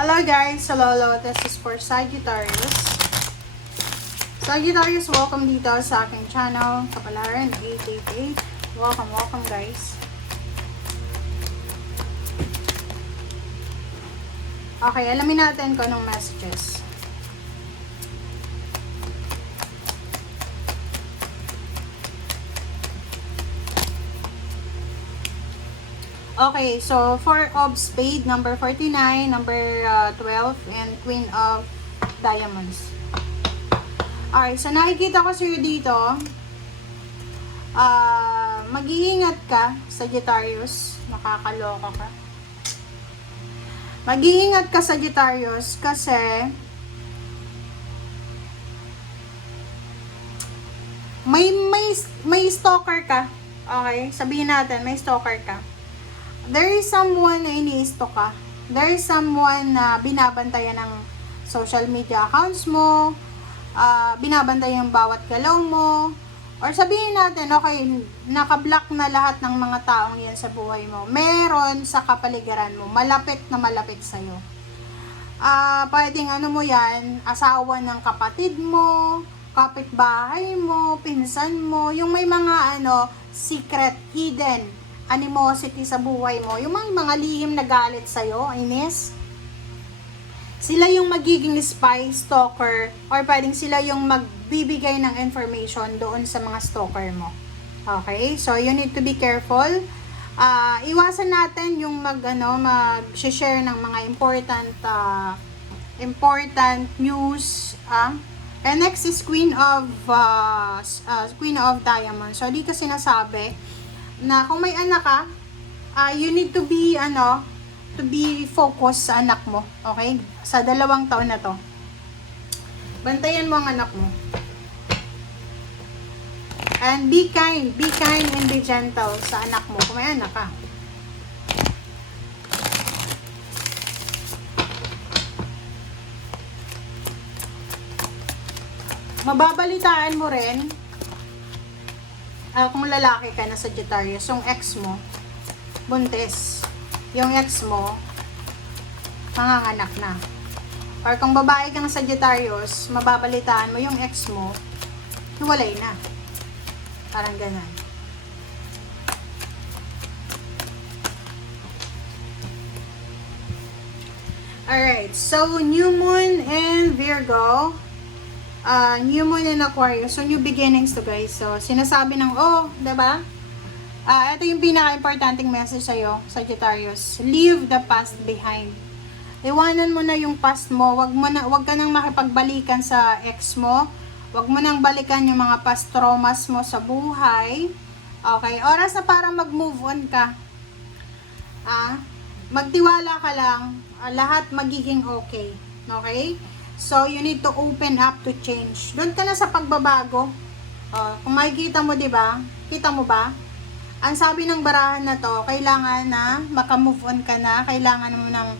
Hello guys, hello, this is for Sagittarius. Sagittarius, welcome dito sa aking channel, Kapalaran 888. Welcome guys. Okay, alamin natin kung anong messages. Okay, so Four of Spade, number 49, number 12, and Queen of Diamonds. Alright, so nakikita ko sa'yo dito, mag-iingat ka, Sagittarius, nakakaloka ka. Mag-iingat ka, Sagittarius, kasi may stalker ka. Okay, sabihin natin, may stalker ka. There is someone na ini-stalk ka. There is someone na binabantayan ng social media accounts mo, binabantayan yung bawat galaw mo, or sabihin natin, okay, naka-block na lahat ng mga taong yan sa buhay mo. Meron sa kapaligiran mo, malapit na malapit sa'yo. Pwedeng ano mo yan, asawa ng kapatid mo, kapitbahay mo, pinsan mo, yung may mga secret, hidden animosity sa buhay mo, yung mga lihim na galit sa'yo, inis, sila yung magiging spy, stalker, or pwedeng sila yung magbibigay ng information doon sa mga stalker mo. Okay? So, you need to be careful. Iwasan natin yung mag-share ng mga important news. And next is Queen of Diamonds. So, dito sinasabi na kung may anak ka, you need to be focused sa anak mo, okay? Sa 2 taon na to. Bantayan mo ang anak mo. And be kind and be gentle sa anak mo kung may anak ka. Mababalitaan mo rin kung lalaki ka na Sagittarius, yung ex mo, buntis. Yung ex mo, manganganak na. Or kung babae ka na Sagittarius, mababalitaan mo yung ex mo, hiwalay na. Parang ganun. Alright, so New Moon and Virgo. New Moon in Aquarius. So, new beginnings to guys. So, sinasabi ng, diba? Ito yung pinaka-importanting message sa'yo, Sagittarius. Leave the past behind. Iwanan mo na yung past mo. Wag ka nang makipagbalikan sa ex mo. Wag mo nang balikan yung mga past traumas mo sa buhay. Okay? Oras na para mag-move on ka. Magtiwala ka lang. Lahat magiging okay. Okay? So, you need to open up to change. Doon ka na sa pagbabago. Kung makikita mo, diba? Kita mo ba? Ang sabi ng barahan na to, kailangan na maka-move on ka na. Kailangan mo nang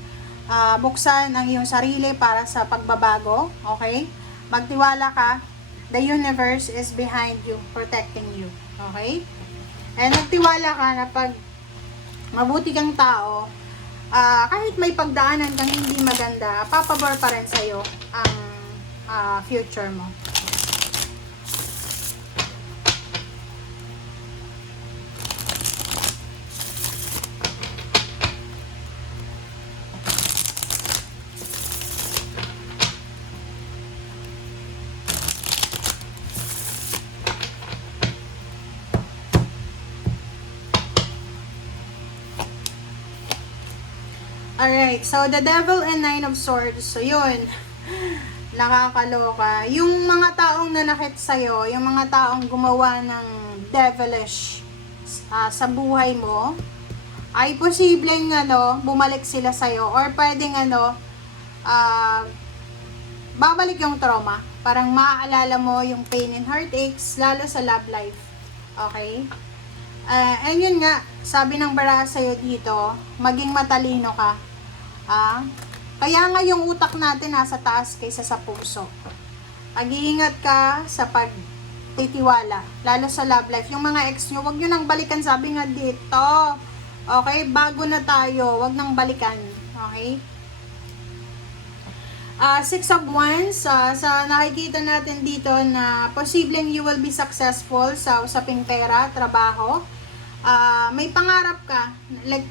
buksan ang iyong sarili para sa pagbabago. Okay? Magtiwala ka. The universe is behind you, protecting you. Okay? And nagtiwala ka na pag mabuti kang tao, kahit may pagdaanan kang hindi maganda, papabor pa rin sa'yo ang future mo. Alright, so the Devil and Nine of Swords. So yun, nakakaloka. Yung mga taong nanakit sa'yo, yung mga taong gumawa ng devilish sa buhay mo, ay posibleng bumalik sila sa'yo, or pwedeng babalik yung trauma. Parang maaalala mo yung pain and heartaches, lalo sa love life. Okay? And yun nga, sabi ng baraha sa'yo dito, maging matalino ka. Kaya nga yung utak natin nasa taas kaysa sa puso. Mag-iingat ka sa pagtitiwala, lalo sa love life. Yung mga ex nyo, wag nyo nang balikan, sabi nga dito. Okay? Bago na tayo, wag nang balikan. Okay? Six of Wands, sa nakikita natin dito na posibleng you will be successful sa usaping pera, trabaho. May pangarap ka, like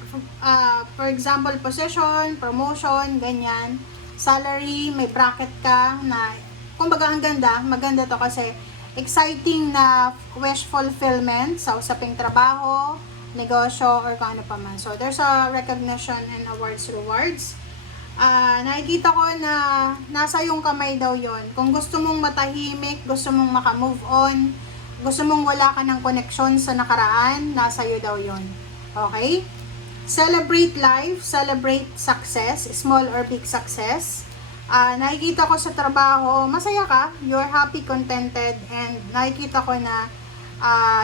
for example, position, promotion, ganyan, salary, may bracket ka na, kumbaga ang ganda, maganda to kasi exciting na wish fulfillment sa usaping trabaho, negosyo, or kung ano pa man. So, there's a recognition and awards, rewards. Nakikita ko na nasa yung kamay daw yon. Kung gusto mong matahimik, gusto mong makamove on, gusto mong wala ka ng connection sa nakaraan, nasa iyo daw yon. Okay? Celebrate life, celebrate success, small or big success. Nakikita ko sa trabaho, masaya ka, you're happy, contented, and nakikita ko na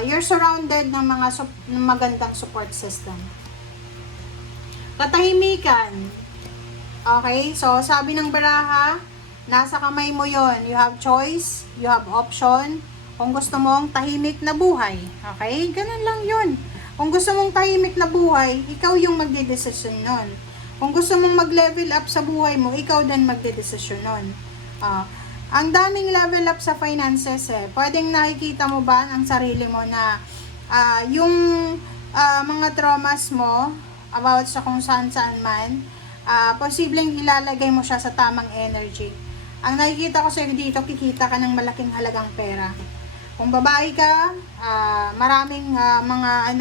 you're surrounded ng mga magandang support system. Katahimikan. Okay, so sabi ng baraha, nasa kamay mo yon. You have choice, you have option. Kung gusto mong tahimik na buhay, okay, ganun lang yun. Kung gusto mong tahimik na buhay, ikaw yung magdedesisyon nun. Kung gusto mong mag-level up sa buhay mo, ikaw din magdedesisyon nun. Ang daming level up sa finances Pwedeng nakikita mo ba ang sarili mo na yung mga traumas mo about sa kung saan man, posibleng ilalagay mo siya sa tamang energy. Ang nakikita ko sa'yo dito, kikita ka ng malaking halagang pera. Kung babae ka, maraming mga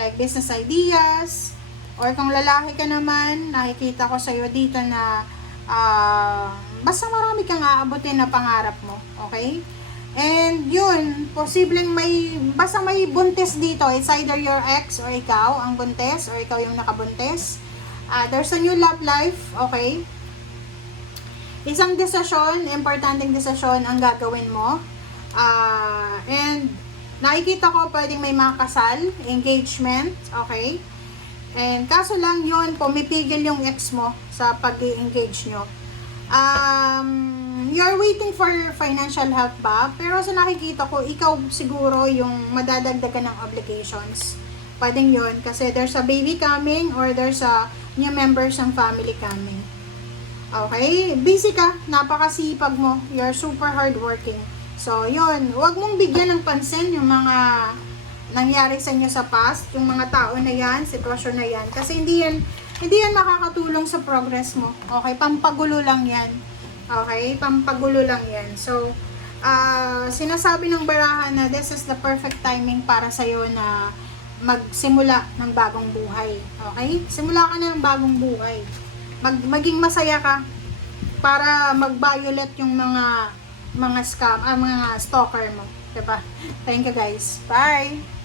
like business ideas, or kung lalaki ka naman, nakikita ko sa'yo dito na basta marami kang aabutin na pangarap mo, okay? And yun, posibleng basta may buntis dito, it's either your ex or ikaw ang buntis, or ikaw yung nakabuntis. There's a new love life, okay? Isang desisyon, importanteng desisyon ang gagawin mo. And nakikita ko pwedeng may mga kasal, engagement, okay? And kaso lang yun, pumipigil yung ex mo sa pag-engage nyo. You're waiting for financial help ba? Pero sa nakikita ko, ikaw siguro yung madadagdagan ng obligations. Pwedeng yun, kasi there's a baby coming or there's a new members ng family coming. Okay? Busy ka, napakasipag mo, you're super hardworking. So, yun, huwag mong bigyan ng pansin yung mga nangyari sa inyo sa past, yung mga tao na yan, sitwasyon na yan, kasi hindi yan makakatulong sa progress mo. Okay? Pampagulo lang yan. Okay? Pampagulo lang yan. So, sinasabi ng baraha na this is the perfect timing para sa'yo na magsimula ng bagong buhay. Okay? Simula ka na ng bagong buhay. Maging masaya ka para mag-violet yung mga scam, mga stalker mo. Diba? Thank you guys. Bye!